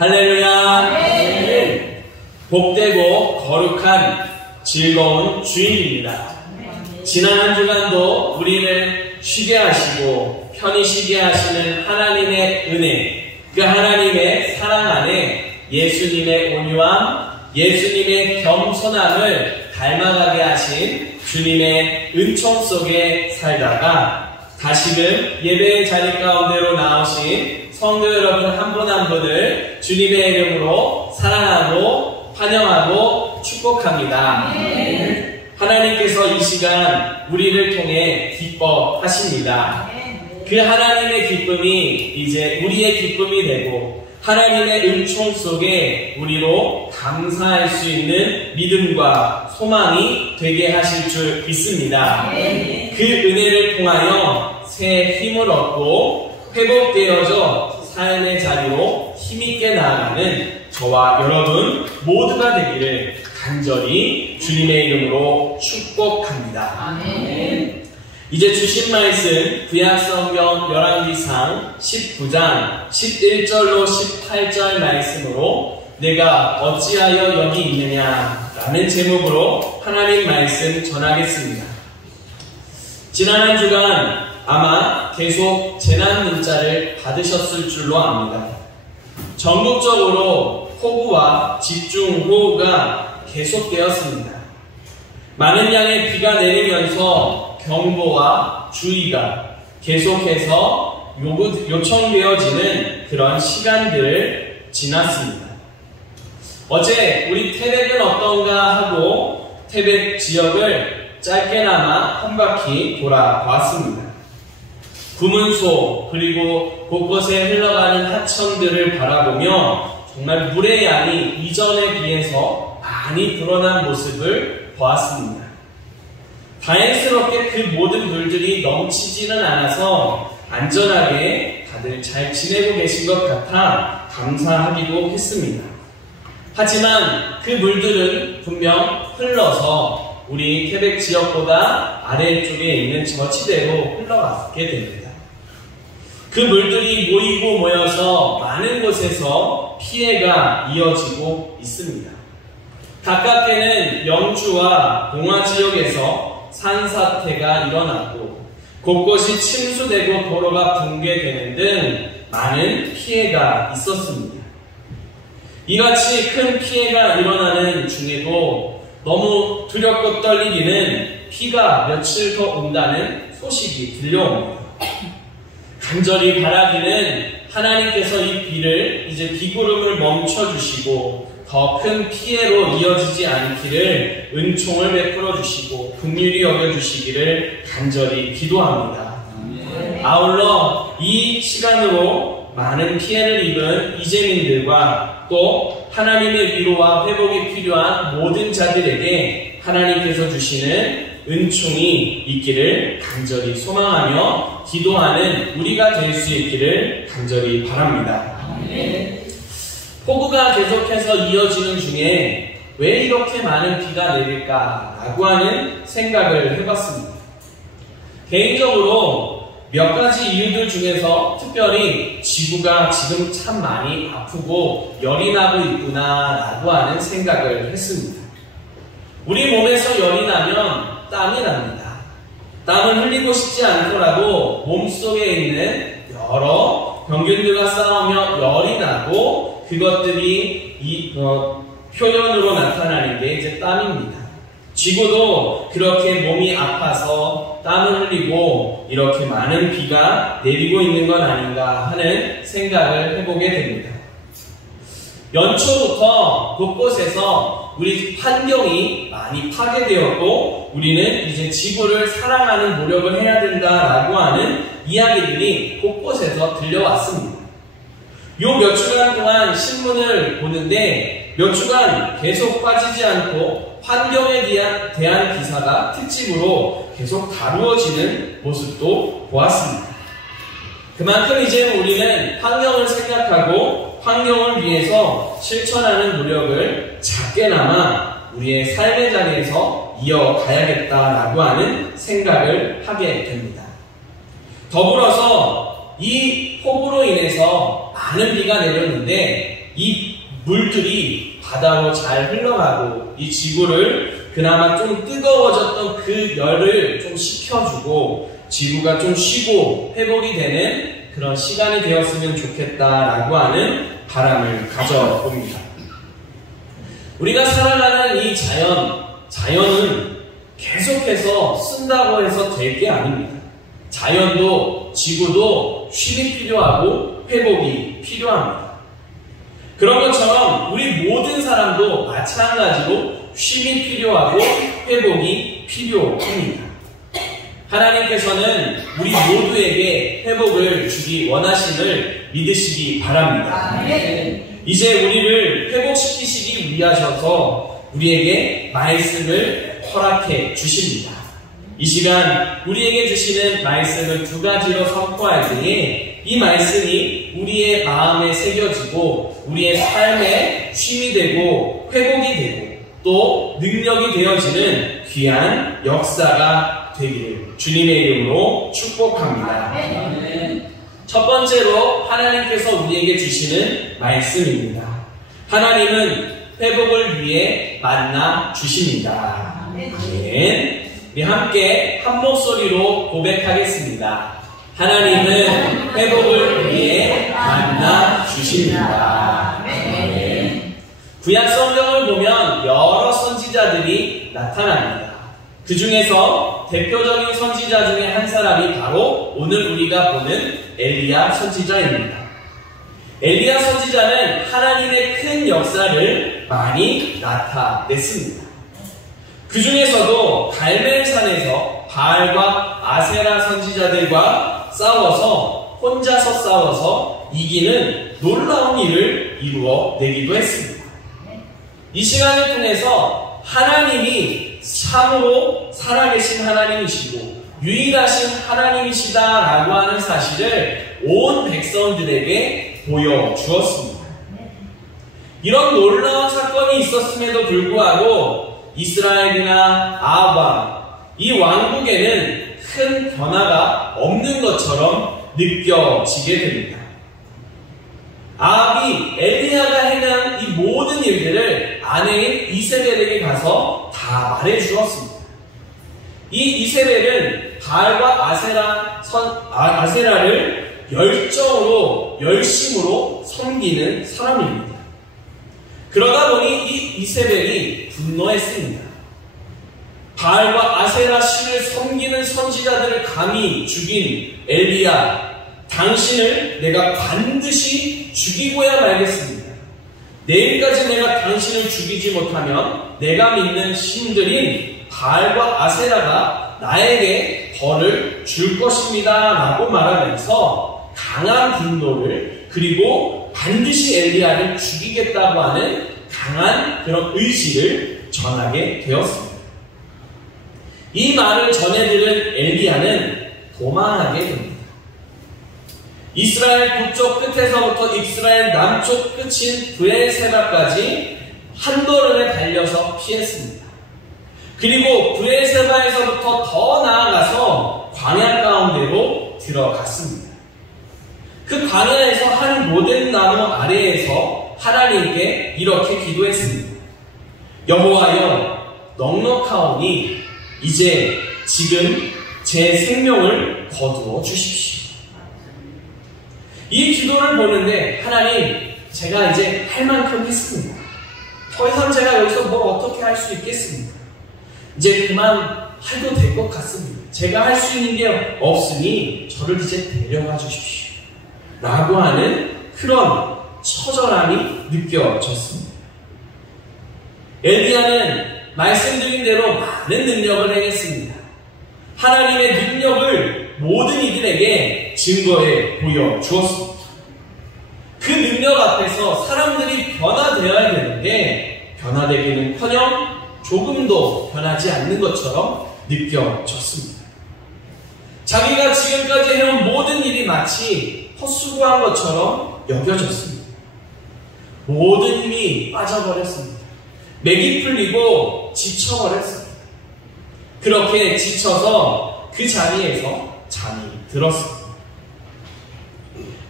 할렐루야. 네. 복되고 거룩한 즐거운 주일입니다. 지난 한 주간도 우리를 쉬게 하시고 편히 쉬게 하시는 하나님의 은혜, 그 하나님의 사랑 안에 예수님의 온유함, 예수님의 겸손함을 닮아가게 하신 주님의 은총 속에 살다가 다시금 예배의 자리 가운데로 나오신 성도 여러분 한 분 한 분을 주님의 이름으로 사랑하고 환영하고 축복합니다. 하나님께서 이 시간 우리를 통해 기뻐하십니다. 그 하나님의 기쁨이 이제 우리의 기쁨이 되고 하나님의 은총 속에 우리로 감사할 수 있는 믿음과 소망이 되게 하실 줄 믿습니다. 그 은혜를 통하여 새 힘을 얻고 회복되어져 삶의 자리로 힘있게 나아가는 저와 여러분 모두가 되기를 간절히 주님의 이름으로 축복합니다. 이제 주신 말씀 구약성경 열왕기상 19장 11절로 18절 말씀으로 내가 어찌하여 여기 있느냐 라는 제목으로 하나님 말씀 전하겠습니다. 지난 한 주간 아마 계속 재난 문자를 받으셨을 줄로 압니다. 전국적으로 폭우와 집중호우가 계속되었습니다. 많은 양의 비가 내리면서 경보와 주의가 계속해서 요청되어지는 그런 시간들을 지났습니다. 어제 우리 태백은 어떤가 하고 태백 지역을 짧게나마 한 바퀴 돌아보았습니다. 구문소 그리고 곳곳에 흘러가는 하천들을 바라보며 정말 물의 양이 이전에 비해서 많이 불어난 모습을 보았습니다. 다행스럽게 그 모든 물들이 넘치지는 않아서 안전하게 다들 잘 지내고 계신 것 같아 감사하기도 했습니다. 하지만 그 물들은 분명 흘러서 우리 태백 지역보다 아래쪽에 있는 저치대로 흘러가게 됩니다. 그 물들이 모이고 모여서 많은 곳에서 피해가 이어지고 있습니다. 가깝게는 영주와 봉화 지역에서 산사태가 일어나고 곳곳이 침수되고 도로가 붕괴되는 등 많은 피해가 있었습니다. 이같이 큰 피해가 일어나는 중에도 너무 두렵고 떨리기는 비가 며칠 더 온다는 소식이 들려옵니다. 간절히 바라기는 하나님께서 이 비를 이제 비구름을 멈춰주시고 더 큰 피해로 이어지지 않기를 은총을 베풀어 주시고 긍휼히 여겨주시기를 간절히 기도합니다. 아울러 이 시간으로 많은 피해를 입은 이재민들과 또 하나님의 위로와 회복이 필요한 모든 자들에게 하나님께서 주시는 은총이 있기를 간절히 소망하며 기도하는 우리가 될 수 있기를 간절히 바랍니다. 폭우가 계속해서 이어지는 중에 왜 이렇게 많은 비가 내릴까라고 하는 생각을 해봤습니다. 개인적으로 몇 가지 이유들 중에서 특별히 지구가 지금 참 많이 아프고 열이 나고 있구나라고 하는 생각을 했습니다. 우리 몸에서 열이 나면 땀이 납니다. 땀을 흘리고 싶지 않더라도 몸속에 있는 여러 병균들과 싸우며 열이 나고 그것들이 표현으로 나타나는 게 이제 땀입니다. 지구도 그렇게 몸이 아파서 땀을 흘리고 이렇게 많은 비가 내리고 있는 건 아닌가 하는 생각을 해보게 됩니다. 연초부터 곳곳에서 우리 환경이 많이 파괴되었고 우리는 이제 지구를 사랑하는 노력을 해야 된다라고 하는 이야기들이 곳곳에서 들려왔습니다. 요 몇 주간 동안 신문을 보는데 몇 주간 계속 빠지지 않고 환경에 대한 기사가 특집으로 계속 다루어지는 모습도 보았습니다. 그만큼 이제 우리는 환경을 생각하고 환경을 위해서 실천하는 노력을 작게나마 우리의 삶의 자리에서 이어가야겠다라고 하는 생각을 하게 됩니다. 더불어서 이 폭우로 인해서 많은 비가 내렸는데 이 물들이 바다로 잘 흘러가고 이 지구를 그나마 좀 뜨거워졌던 그 열을 좀 식혀주고 지구가 좀 쉬고 회복이 되는 그런 시간이 되었으면 좋겠다라고 하는 바람을 가져봅니다. 우리가 살아가는 이 자연은 계속해서 쓴다고 해서 될 게 아닙니다. 자연도 지구도 쉼이 필요하고 회복이 필요합니다. 그런 것처럼 우리 모든 사람도 마찬가지로 쉼이 필요하고 회복이 필요합니다. 하나님께서는 우리 모두에게 회복을 주기 원하심을 믿으시기 바랍니다. 이제 우리를 회복시키시기 위하셔서 우리에게 말씀을 허락해 주십니다. 이 시간 우리에게 주시는 말씀을 두 가지로 선포할 때에 이 말씀이 우리의 마음에 새겨지고 우리의 삶에 쉼이 되고 회복이 되고 또 능력이 되어지는 귀한 역사가 되기를 주님의 이름으로 축복합니다. 첫 번째로 하나님께서 우리에게 주시는 말씀입니다. 하나님은 회복을 위해 만나 주십니다. 아멘. 우리 함께 한 목소리로 고백하겠습니다. 하나님은 회복을 위해 만나 주십니다. 아멘. 구약 성경을 보면 여러 선지자들이 나타납니다. 그 중에서 대표적인 선지자 중에 한 사람이 바로 오늘 우리가 보는 엘리야 선지자입니다. 엘리야 선지자는 하나님의 큰 역사를 많이 나타냈습니다. 그 중에서도 갈멜산에서 바알과 아세라 선지자들과 혼자서 싸워서 이기는 놀라운 일을 이루어내기도 했습니다. 이 시간을 통해서 하나님이 참으로 살아계신 하나님이시고 유일하신 하나님이시다라고 하는 사실을 온 백성들에게 보여주었습니다. 이런 놀라운 사건이 있었음에도 불구하고 이스라엘이나 아합 이 왕국에는 큰 변화가 없는 것처럼 느껴지게 됩니다. 아합이 엘리야가 행한 이 모든 일들을 아내인 이세벨에게 가서 다 말해주었습니다. 이 이세벨은 바알과 아세라를 열심으로 섬기는 사람입니다. 그러다 보니 이 이세벨이 분노했습니다. 바알과 아세라 신을 섬기는 선지자들을 감히 죽인 엘리야, 당신을 내가 반드시 죽이고야 말겠습니다. 내일까지 내가 당신을 죽이지 못하면 내가 믿는 신들인 바알과 아세라가 나에게 벌을 줄 것입니다 라고 말하면서 강한 분노를 그리고 반드시 엘리야를 죽이겠다고 하는 강한 그런 의지를 전하게 되었습니다. 이 말을 전해들은 엘리야는 도망하게 됩니다. 이스라엘 북쪽 끝에서부터 이스라엘 남쪽 끝인 브엘세바까지 한 걸음에 달려서 피했습니다. 그리고 브엘세바에서부터 더 나아가서 광야 가운데로 들어갔습니다. 그 광야에서 한 로뎀 나무 아래에서 하나님께 이렇게 기도했습니다. 여호와여, 넉넉하오니 이제 지금 제 생명을 거두어 주십시오. 이 기도를 보는데 하나님, 제가 이제 할 만큼 했습니다. 더 이상 제가 여기서 뭘 어떻게 할 수 있겠습니까? 이제 그만 해도 될 것 같습니다. 제가 할 수 있는 게 없으니 저를 이제 데려가 주십시오 라고 하는 그런 처절함이 느껴졌습니다. 엘리야는 말씀드린 대로 많은 능력을 행했습니다. 하나님의 능력을 모든 이들에게 증거해 보여주었습니다. 그 능력 앞에서 사람들이 변화되어야 되는데 변화되기는커녕 조금도 변하지 않는 것처럼 느껴졌습니다. 자기가 지금까지 해온 모든 일이 마치 헛수고한 것처럼 여겨졌습니다. 모든 힘이 빠져버렸습니다. 맥이 풀리고 지쳐버렸습니다. 그렇게 지쳐서 그 자리에서 잠이 들었습니다.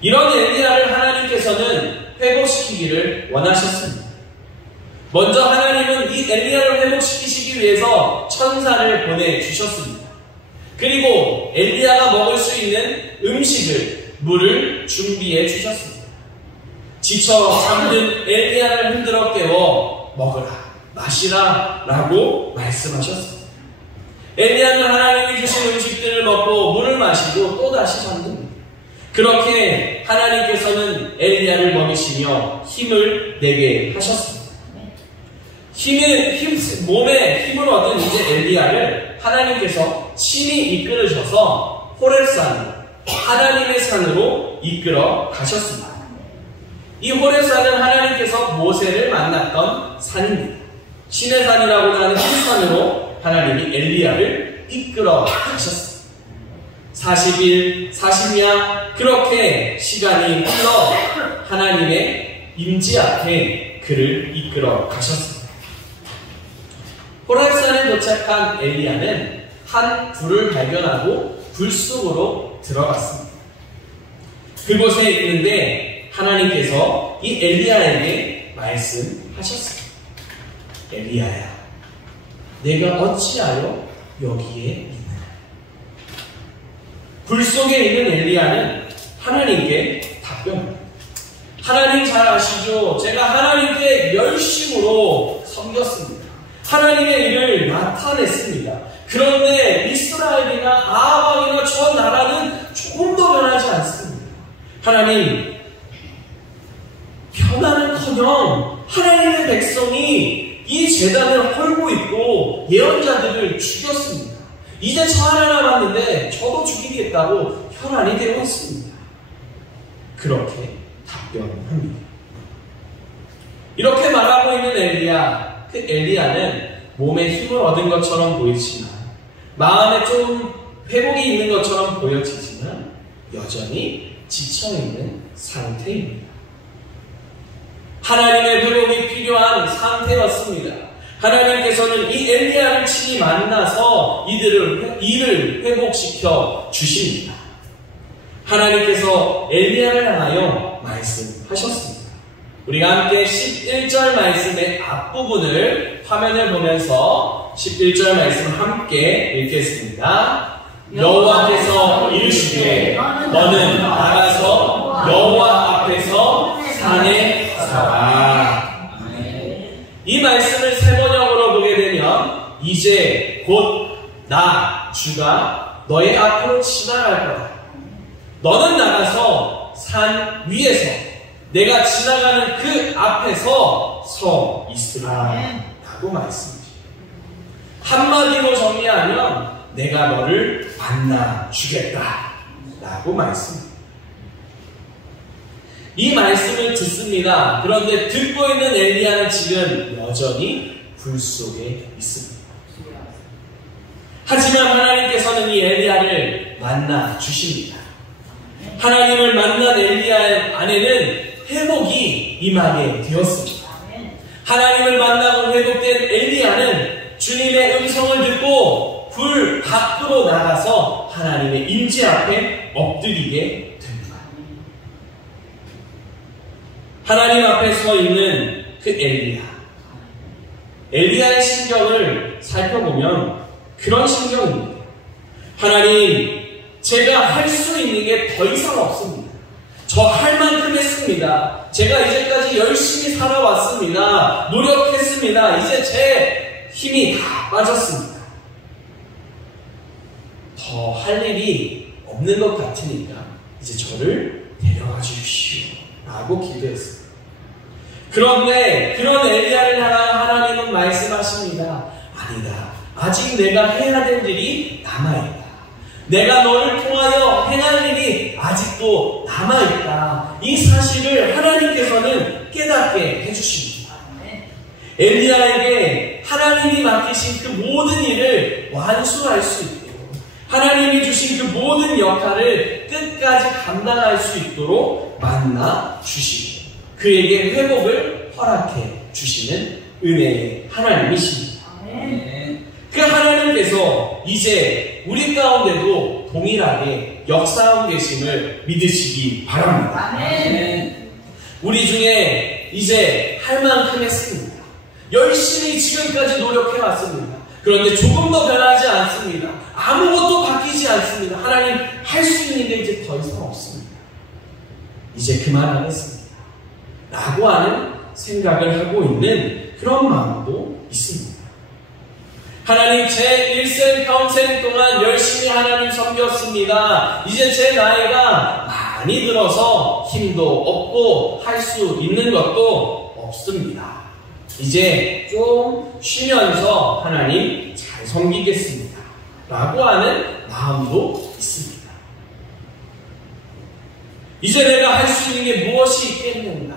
이런 엘리야를 하나님께서는 회복시키기를 원하셨습니다. 먼저 하나님은 이 엘리야를 회복시키시기 위해서 천사를 보내주셨습니다. 그리고 엘리야가 먹을 수 있는 음식을, 물을 준비해 주셨습니다. 지쳐 잠든 엘리야를 흔들어 깨워 먹으라, 마시라 라고 말씀하셨습니다. 엘리야는 하나님이 주신 음식들을 먹고 물을 마시고 또다시 잠듭니다. 그렇게 하나님께서는 엘리야를 먹이시며 힘을 내게 하셨습니다. 몸에 힘을 얻은 이제 엘리야를 하나님께서 친히 이끌으셔서 호렙산으로, 하나님의 산으로 이끌어 가셨습니다. 이 호렙산은 하나님께서 모세를 만났던 산입니다. 신의 산이라고 하는 그 산으로 하나님이 엘리야를 이끌어 가셨습니다. 40일, 40년 그렇게 시간이 흘러 하나님의 임재 앞에 그를 이끌어 가셨습니다. 호렙산에 도착한 엘리야는 한 불을 발견하고 불 속으로 들어갔습니다. 그곳에 있는데 하나님께서 이 엘리야에게 말씀하셨습니다. 엘리야야, 내가 어찌하여 여기에 있느냐? 불 속에 있는 엘리야는 하나님께 답변합니다. 하나님 잘 아시죠? 제가 하나님께 열심으로 섬겼습니다. 하나님의 일을 나타냈습니다. 그런데 이스라엘이나 아합이나 저 나라는 조금도 변하지 않습니다. 하나님, 변화는커녕 하나님의 백성이 이 제단을 헐고 있고 예언자들을 죽였습니다. 이제 저 하나 남았는데 저도 죽이겠다고 혈안이 되어 있습니다. 그렇게 답변합니다. 이렇게 말하고 있는 엘리야, 그 엘리야는 몸에 힘을 얻은 것처럼 보이지만 마음에 좀 회복이 있는 것처럼 보여지지만 여전히 지쳐있는 상태입니다. 하나님의 회복이 필요한 상태였습니다. 하나님께서는 이 엘리야를 친히 만나서 이를 회복시켜 주십니다. 하나님께서 엘리야를 향하여 말씀하셨습니다. 우리가 함께 11절 말씀의 앞부분을 화면을 보면서 11절 말씀을 함께 읽겠습니다. 여호와께서 이르시되 너는 나가서 여호와 앞에서 산에 서라. 이 말씀을 세 번역으로 보게 되면 이제 곧 나 주가 너의 앞으로 지나갈 거다. 너는 나가서 산 위에서 내가 지나가는 그 앞에서 서 있으라 라고 말씀하십니다. 한마디로 정리하면 내가 너를 만나 주겠다 라고 말씀합니다. 이 말씀을 듣습니다. 그런데 듣고 있는 엘리야는 지금 여전히 불 속에 있습니다. 하지만 하나님께서는 이 엘리야를 만나 주십니다. 하나님을 만난 엘리야 안에는 회복이 임하게 되었습니다. 하나님을 만나고 회복된 엘리야는 주님의 음성을 듣고 불 밖으로 나가서 하나님의 임재 앞에 엎드리게 됩니다. 하나님 앞에 서 있는 그 엘리야의 심경을 살펴보면 그런 심경입니다. 하나님, 제가 할 수 있는 게 더 이상 없습니다. 저 할 만큼 했습니다. 제가 이제까지 열심히 살아왔습니다. 노력했습니다. 이제 제 힘이 다 빠졌습니다. 더 할 일이 없는 것 같으니까 이제 저를 데려가 주십시오 라고 기도했습니다. 그런데 그런 엘리야를 향한 하나님은 말씀하십니다. 아니다. 아직 내가 해야 될 일이 남아있다. 내가 너를 통하여 행할 일이 아직도 남아있다. 이 사실을 하나님께서는 깨닫게 해주십니다. 엘리야에게 하나님이 맡기신 그 모든 일을 완수할 수 있도록, 하나님이 주신 그 모든 역할을 끝까지 감당할 수 있도록 만나 주시고 그에게 회복을 허락해 주시는 은혜의 하나님이십니다. 그 하나님께서 이제 우리 가운데도 동일하게 역사하고 계심을 믿으시기 바랍니다. 우리 중에 이제 할 만큼 했습니다. 열심히 지금까지 노력해 왔습니다. 그런데 조금 더 변하지 않습니다. 아무것도 바뀌지 않습니다. 하나님 할 수 있는 게 이제 더 이상 없습니다. 이제 그만하겠습니다. 라고 하는 생각을 하고 있는 그런 마음도 있습니다. 하나님 제 일생 평생 동안 열심히 하나님 섬겼습니다. 이제 제 나이가 많이 들어서 힘도 없고 할 수 있는 것도 없습니다. 이제 좀 쉬면서 하나님 잘 섬기겠습니다. 라고 하는 마음도 있습니다. 이제 내가 할 수 있는 게 무엇이 있겠는가?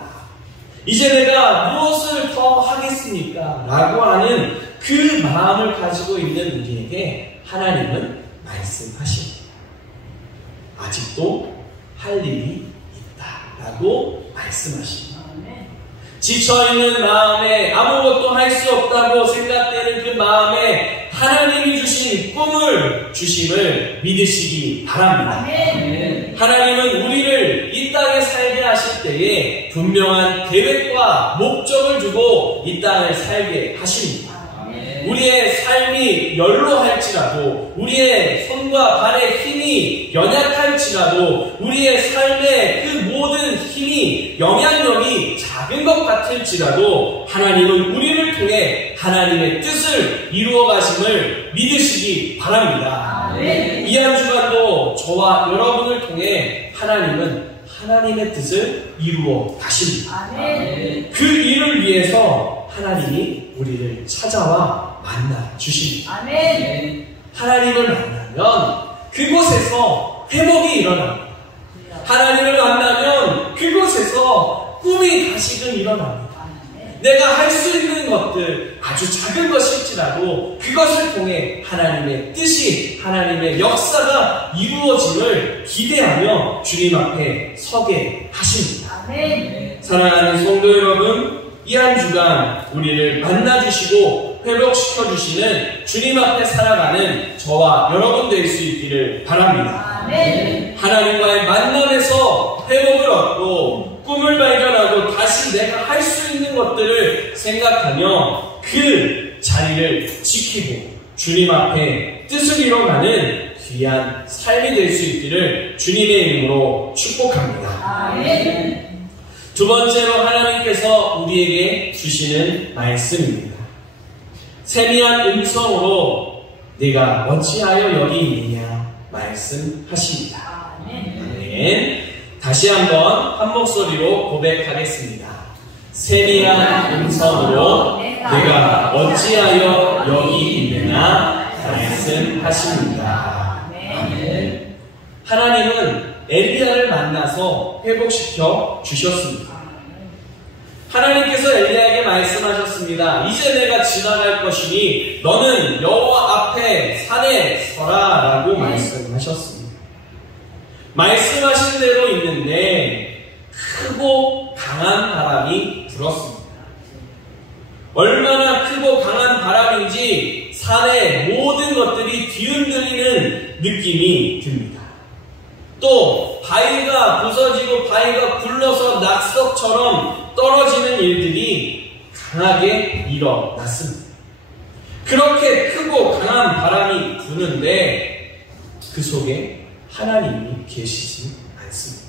이제 내가 무엇을 더 하겠습니까? 라고 하는 그 마음을 가지고 있는 우리에게 하나님은 말씀하십니다. 아직도 할 일이 있다. 라고 말씀하십니다. 지쳐있는 마음에 아무것도 할 수 없다고 생각되는 그 마음에 하나님이 주신 꿈을 주심을 믿으시기 바랍니다. 하나님은 우리를 이 땅에 살게 하실 때에 분명한 계획과 목적을 두고 이 땅을 살게 하십니다. 우리의 삶이 연로할지라도, 우리의 손과 발의 힘이 연약할지라도, 우리의 삶의 그 모든 힘이 영향력이 작은 것 같을지라도 하나님은 우리를 통해 하나님의 뜻을 이루어 가심을 믿으시기 바랍니다. 이 한 주간도 저와 여러분을 통해 하나님은 하나님의 뜻을 이루어 가십니다. 그 일을 위해서 하나님이 우리를 찾아와 만나 주십니다. 하나님을 만나면 그곳에서 회복이 일어납니다. 하나님을 만나면 그곳에서 꿈이 다시금 일어납니다. 내가 할 수 있는 것들, 아주 작은 것일지라도 그것을 통해 하나님의 뜻이, 하나님의 역사가 이루어짐을 기대하며 주님 앞에 서게 하십니다. 사랑하는 성도 여러분, 이 한 주간 우리를 만나주시고 회복시켜주시는 주님 앞에 살아가는 저와 여러분 될 수 있기를 바랍니다. 하나님과의 만남에서 회복을 얻고 꿈을 발견하고 다시 내가 할 수 있는 것들을 생각하며 그 자리를 지키고 주님 앞에 뜻을 이뤄가는 귀한 삶이 될 수 있기를 주님의 이름으로 축복합니다. 두 번째로 하나님께서 우리에게 주시는 말씀입니다. 세미한 음성으로 네가 어찌하여 여기 있느냐 말씀하십니다. 아멘. 다시 한번 한 목소리로 고백하겠습니다. 세미한 음성으로 네가 어찌하여 여기 있느냐 말씀하십니다. 아멘. 하나님은 엘리야를 만나서 회복시켜 주셨습니다. 하나님께서 엘리야에게 말씀하셨습니다. 이제 내가 지나갈 것이니 너는 여호와 앞에 산에 서라 라고 말씀하셨습니다. 말씀하신 대로 있는데 크고 강한 바람이 불었습니다. 얼마나 크고 강한 바람인지 산의 모든 것들이 뒤흔들리는 느낌이 듭니다. 또 바위가 부서지고 바위가 굴러서 낙석처럼 떨어지는 일들이 강하게 일어났습니다. 그렇게 크고 강한 바람이 부는데 그 속에 하나님이 계시지 않습니다.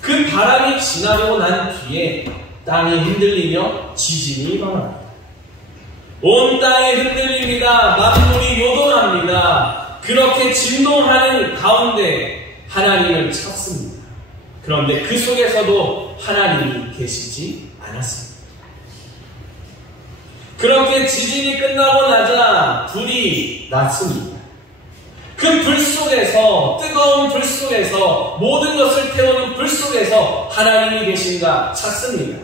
그 바람이 지나고 난 뒤에 땅이 흔들리며 지진이 일어납니다. 온 땅이 흔들립니다. 만물이 요동합니다. 그렇게 진동하는 가운데 하나님을 찾습니다. 그런데 그 속에서도 하나님이 계시지 않았습니다. 그렇게 지진이 끝나고 나자 불이 났습니다. 그 불 속에서, 뜨거운 불 속에서, 모든 것을 태우는 불 속에서 하나님이 계신가 찾습니다.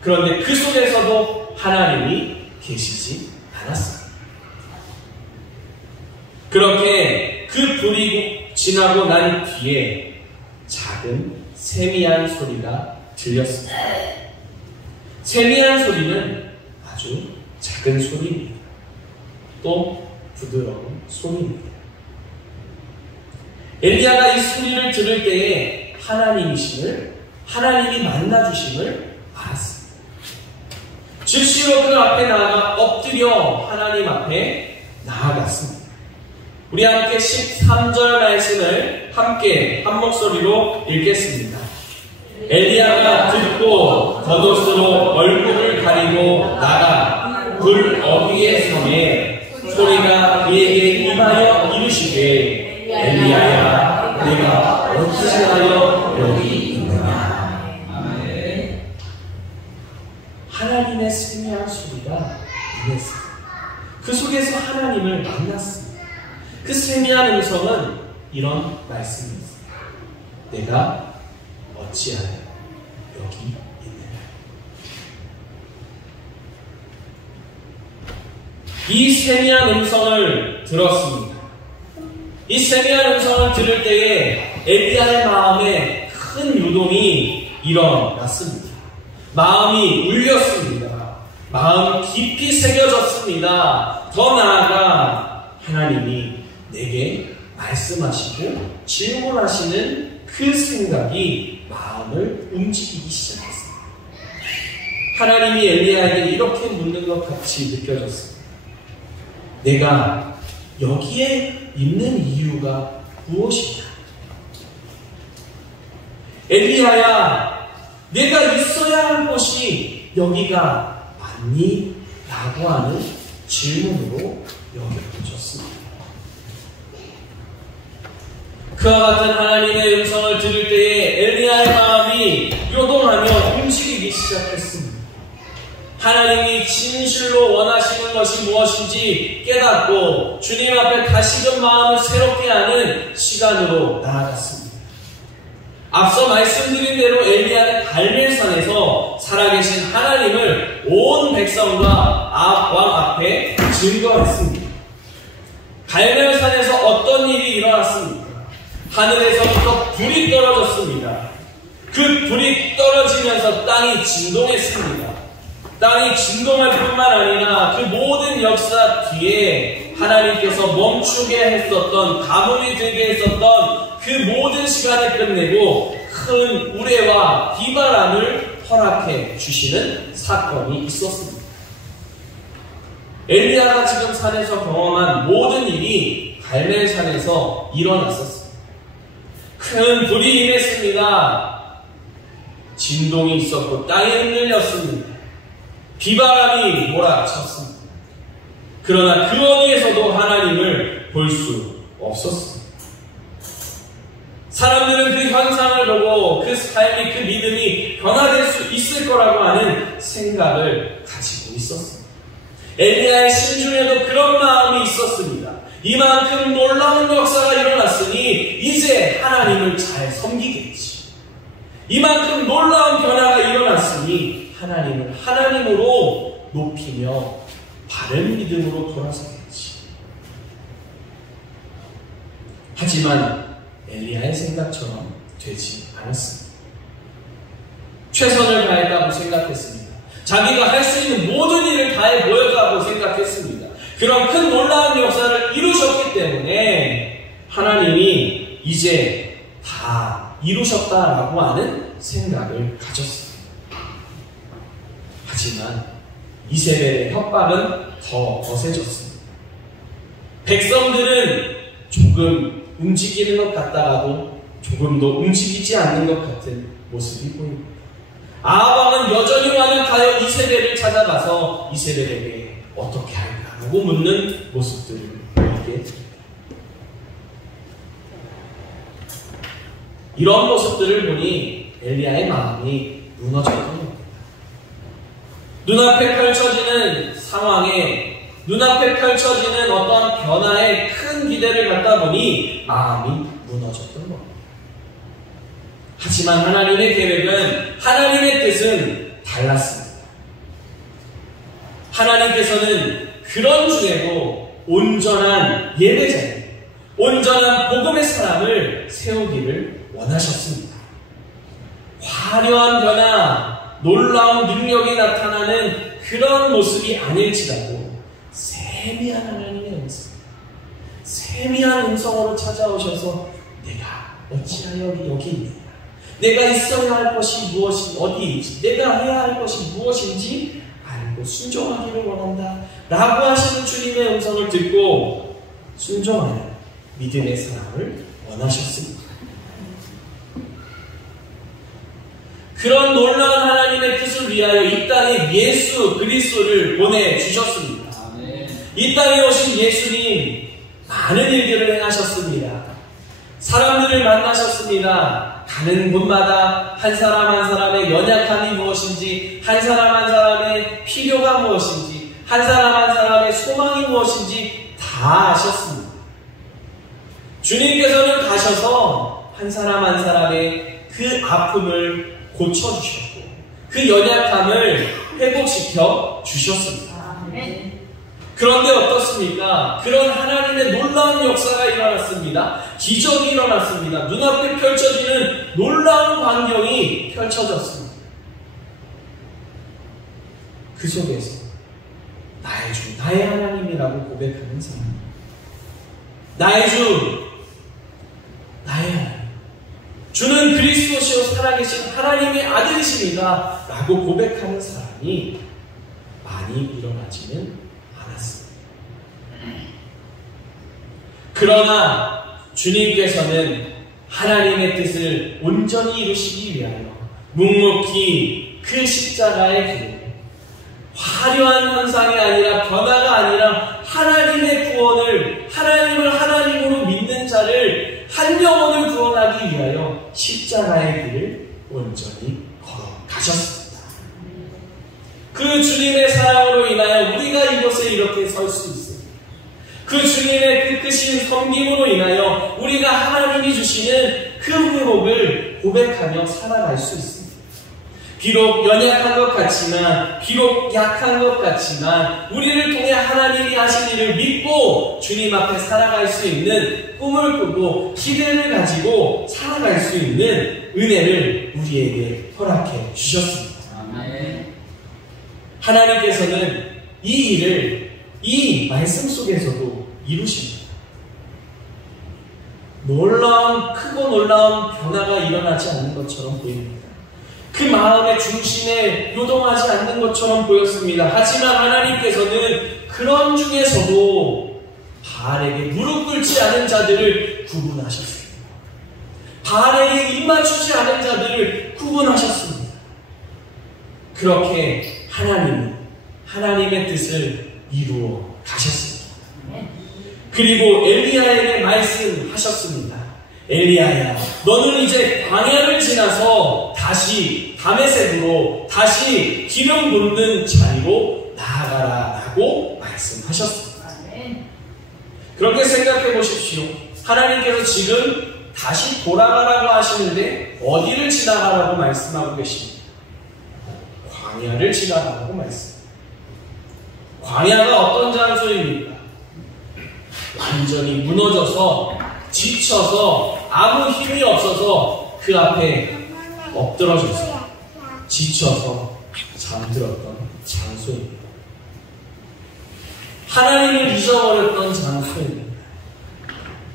그런데 그 속에서도 하나님이 계시지 않았습니다. 그렇게 그 불이 지나고 난 뒤에 작은 세미한 소리가 들렸습니다. 세미한 소리는 아주 작은 소리입니다. 또 부드러운 소리입니다. 엘리야가 이 소리를 들을 때에 하나님이심을 하나님이 만나주심을 알았습니다. 즉시로 그 앞에 나아가 엎드려 하나님 앞에 나아갔습니다. 우리 함께 13절 말씀을 함께 한 목소리로 읽겠습니다. 엘리야가 듣고 겉옷으로 얼굴을 가리고 나가 불 어귀의 성에 소리가 그에게 임하여 이르시되 엘리야야 내가 어찌하여 여기 있느냐. 하나님의 세미한 소리가 임했습니다. 그 속에서 하나님을 만났습니다. 그 세미한 음성은 이런 말씀이었습니다. 내가 어찌하여 여기 있느냐. 이 세미한 음성을 들었습니다. 이 세미한 음성을 들을 때에 엘리야의 마음에 큰 요동이 일어났습니다. 마음이 울렸습니다. 마음 깊이 새겨졌습니다. 더 나아가 하나님이 내게 말씀하시고 질문하시는 그 생각이 마음을 움직이기 시작했습니다. 하나님이 엘리야에게 이렇게 묻는 것 같이 느껴졌습니다. 내가 여기에 있는 이유가 무엇이냐? 엘리야야, 내가 있어야 할 곳이 여기가 맞니? 라고 하는 질문으로 여겨졌습니다. 그와 같은 하나님의 음성을 들을 때에 엘리야의 마음이 요동하며 움직이기 시작했습니다. 하나님이 진실로 원하시는 것이 무엇인지 깨닫고 주님 앞에 다시금 마음을 새롭게 하는 시간으로 나아갔습니다. 앞서 말씀드린 대로 엘리야는 갈멜산에서 살아계신 하나님을 온 백성과 왕 앞에 증거했습니다. 갈멜산에서 어떤 일이 일어났습니까? 하늘에서부터 불이 떨어졌습니다. 그 불이 떨어지면서 땅이 진동했습니다. 땅이 진동할 뿐만 아니라 그 모든 역사 뒤에 하나님께서 멈추게 했었던, 가뭄이 들게 했었던 그 모든 시간을 끝내고 큰 우레와 비바람을 허락해 주시는 사건이 있었습니다. 엘리야가 지금 산에서 경험한 모든 일이 갈멜산에서 일어났었습니다. 큰 불이 임했습니다. 진동이 있었고 땅이 흔들렸습니다. 비바람이 몰아쳤습니다. 그러나 그 어디에서도 하나님을 볼 수 없었습니다. 사람들은 그 현상을 보고 그 삶이, 그 믿음이 변화될 수 있을 거라고 하는 생각을 가지고 있었습니다. 엘리야의 심중에도 그런 마음이 있었습니다. 이만큼 놀라운 역사가 일어났으니 이제 하나님을 잘 섬기겠지. 이만큼 놀라운 변화가 일어났으니 하나님을 하나님으로 높이며 바른 믿음으로 돌아서겠지. 하지만 엘리야의 생각처럼 되지 않았습니다. 최선을 다했다고 생각했습니다. 자기가 할 수 있는 모든 일을 다해 보였다고 생각했습니다. 그런 큰 놀라운 역사를 이루셨기 때문에 하나님이 이제 다 이루셨다라고 하는 생각을 가졌습니다. 하지만 이세벨의 협박은 더 거세졌습니다. 백성들은 조금 움직이는 것 같다가도 조금도 움직이지 않는 것 같은 모습이 보입니다. 아합 왕은 여전히 완악하여 이세벨을 찾아가서 이세벨에게 어떻게 할까라고 묻는 모습들을 보이게 됩니다. 이런 모습들을 보니 엘리야의 마음이 무너졌던 겁니다. 눈앞에 펼쳐지는 상황에, 눈앞에 펼쳐지는 어떤 변화에 큰 기대를 갖다 보니 마음이 무너졌던 겁니다. 하지만 하나님의 계획은, 하나님의 뜻은 달랐습니다. 하나님께서는 그런 중에도 온전한 예배자인, 온전한 복음의 사람을 세우기를 원하셨습니다. 화려한 변화, 놀라운 능력이 나타나는 그런 모습이 아닐지라도 세미한 하나님의 음성, 세미한 음성으로 찾아오셔서 내가 어찌하여 여기 있느냐, 내가 있어야 할 것이 무엇인지, 어디인지, 내가 해야 할 것이 무엇인지 알고 순종하기를 원한다 라고 하시는 주님의 음성을 듣고 순종하는 믿음의 사람을 원하셨습니다. 그런 놀라운 하나님의 뜻을 위하여 이 땅에 예수 그리스도를 보내주셨습니다. 이 땅에 오신 예수님 많은 일들을 행하셨습니다. 사람들을 만나셨습니다. 가는 곳마다 한 사람 한 사람의 연약함이 무엇인지, 한 사람 한 사람의 필요가 무엇인지, 한 사람 한 사람의 소망이 무엇인지 다 아셨습니다. 주님께서는 가셔서 한 사람 한 사람의 그 아픔을 고쳐주셨고 그 연약함을 회복시켜 주셨습니다. 그런데 어떻습니까? 그런 하나님의 놀라운 역사가 일어났습니다. 기적이 일어났습니다. 눈앞에 펼쳐지는 놀라운 광경이 펼쳐졌습니다. 그 속에서 나의 주, 나의 하나님이라고 고백하는 사람, 나의 주, 나의 하나님, 주는 그리스도시요 살아계신 하나님의 아들이십니다 라고 고백하는 사람이 많이 일어나지는 않았습니다. 그러나 주님께서는 하나님의 뜻을 온전히 이루시기 위하여 묵묵히 그 십자가의 길, 화려한 현상이 아니라 변화가 아니라 하나님의 구원을, 하나님을 하나님으로 믿는 자를 한 영혼을 구원하기 위하여 십자가의 길을 온전히 걸어가셨습니다. 그 주님의 사랑으로 인하여 우리가 이곳에 이렇게 설 수 있습니다. 그 주님의 끝이신 섬김으로 인하여 우리가 하나님이 주시는 그 회복을 고백하며 살아갈 수 있습니다. 비록 연약한 것 같지만, 비록 약한 것 같지만 우리를 통해 하나님이 하신 일을 믿고 주님 앞에 살아갈 수 있는 꿈을 꾸고 기대를 가지고 살아갈 수 있는 은혜를 우리에게 허락해 주셨습니다. 아멘. 하나님께서는 이 일을 이 말씀 속에서도 이루십니다. 크고 놀라운 변화가 일어나지 않는 것처럼 보입니다. 그 마음의 중심에 요동하지 않는 것처럼 보였습니다. 하지만 하나님께서는 그런 중에서도 바알에게 무릎 꿇지 않은 자들을 구분하셨습니다. 바알에게 입맞추지 않은 자들을 구분하셨습니다. 그렇게 하나님은 하나님의 뜻을 이루어 가셨습니다. 그리고 엘리야에게 말씀하셨습니다. 엘리야야, 너는 이제 광야를 지나서 다시 다메섹으로, 다시 기름 붓는 자리로 나아가라 라고 말씀하셨습니다. 그렇게 생각해 보십시오. 하나님께서 지금 다시 돌아가라고 하시는데 어디를 지나가라고 말씀하고 계십니까? 광야를 지나가라고 말씀. 광야가 어떤 장소입니까? 완전히 무너져서 지쳐서 아무 힘이 없어서 그 앞에 엎드러져서 지쳐서 잠들었던 장소입니다. 하나님을 잊어버렸던 장소입니다.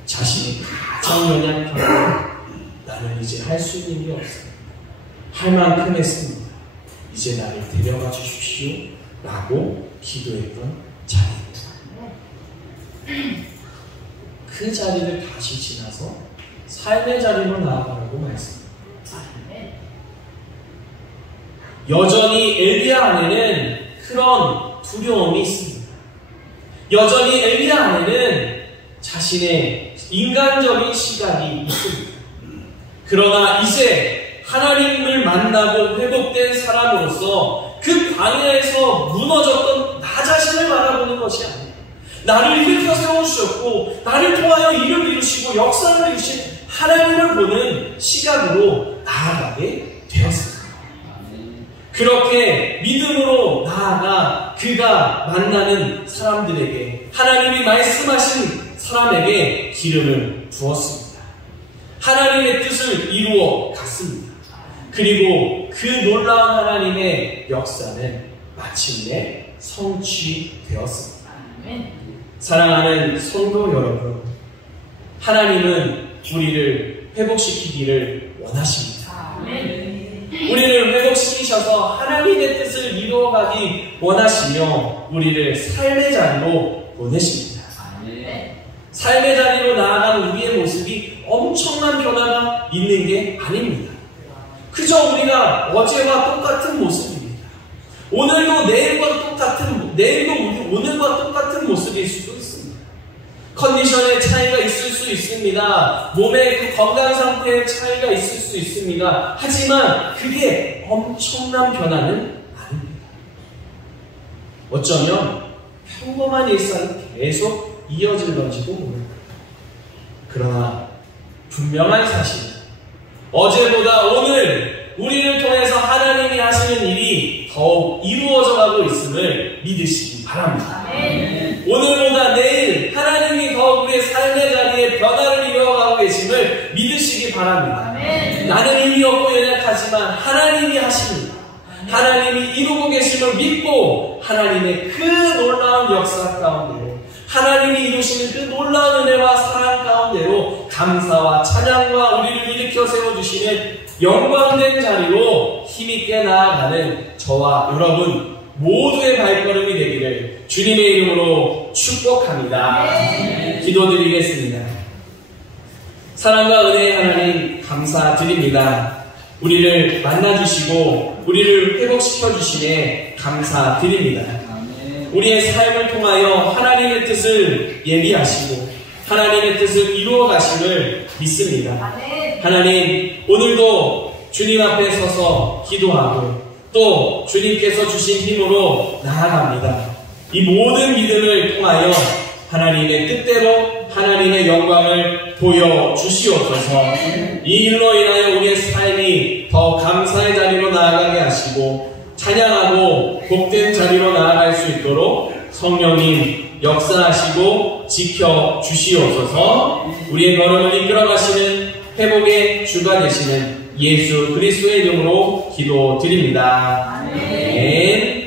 자신이 가장 연약하고 나는 이제 할 수 있는 일이 없습니다. 할 만큼 했습니다. 이제 나를 데려가 주십시오 라고 기도했던 자리입니다. 그 자리를 다시 지나서 삶의 자리로 나아가라고 말씀합니다. 여전히 엘리야 안에는 그런 두려움이 있습니다. 여전히 엘리야 안에는 자신의 인간적인 시각이 있습니다. 그러나 이제 하나님을 만나고 회복된 사람으로서 그 광야에서 무너졌던 나 자신을 바라보는 것이 아닙니다. 나를 일으켜 세워주셨고 나를 통하여 일을 이루시고 역사를 이루신 하나님을 보는 시각으로 나아가게 되었습니다. 그렇게 믿음으로 나아가 그가 만나는 사람들에게, 하나님이 말씀하신 사람에게 기름을 부었습니다. 하나님의 뜻을 이루어 갔습니다. 그리고 그 놀라운 하나님의 역사는 마침내 성취되었습니다. 사랑하는 성도 여러분, 하나님은 우리를 회복시키기를 원하십니다. 우리를 회복시키셔서 하나님의 뜻을 이루어가기 원하시며 우리를 삶의 자리로 보내십니다. 삶의 자리로 나아가는 우리의 모습이 엄청난 변화가 있는 게 아닙니다. 그저 우리가 어제와 똑같은 모습입니다. 오늘도 오늘과 똑같은 모습일 수도 있습니다. 컨디션의 차이가 있을 수 있습니다. 몸의 그 건강 상태의 차이가 있을 수 있습니다. 하지만 그게 엄청난 변화는 아닙니다. 어쩌면 평범한 일상이 계속 이어질런지도 모릅니다. 그러나 분명한 사실은 어제보다 오늘 우리를 통해서 하나님이 하시는 일이 더욱 이루어져 가고 있음을 믿으시기 바랍니다. 오늘보다 내일 하나님이 더욱 우리의 삶의 자리에 변화를 이루어가고 계심을 믿으시기 바랍니다. 나는 의미 없고 연약하지만 하나님이 하십니다. 하나님이 이루고 계심을 믿고 하나님의 그 놀라운 역사 가운데로 하나님이 이루시는 그 놀라운 은혜와 사랑 가운데로 감사와 찬양과 우리를 일으켜 세워주시는 영광된 자리로 힘있게 나아가는 저와 여러분 모두의 발걸음이 되기를 주님의 이름으로 축복합니다. 기도드리겠습니다. 사랑과 은혜의 하나님 감사드립니다. 우리를 만나주시고 우리를 회복시켜 주시네 감사드립니다. 우리의 삶을 통하여 하나님의 뜻을 예비하시고 하나님의 뜻을 이루어 가심을 믿습니다. 하나님, 오늘도 주님 앞에 서서 기도하고 또 주님께서 주신 힘으로 나아갑니다. 이 모든 믿음을 통하여 하나님의 뜻대로 하나님의 영광을 보여주시옵소서. 이 일로 인하여 우리의 삶이 더 감사의 자리로 나아가게 하시고 찬양하고 복된 자리로 나아갈 수 있도록 성령님 역사하시고 지켜주시옵소서. 우리의 걸음을 이끌어가시는 회복의 주가 되시는 예수 그리스도의 이름으로 기도드립니다. 아멘.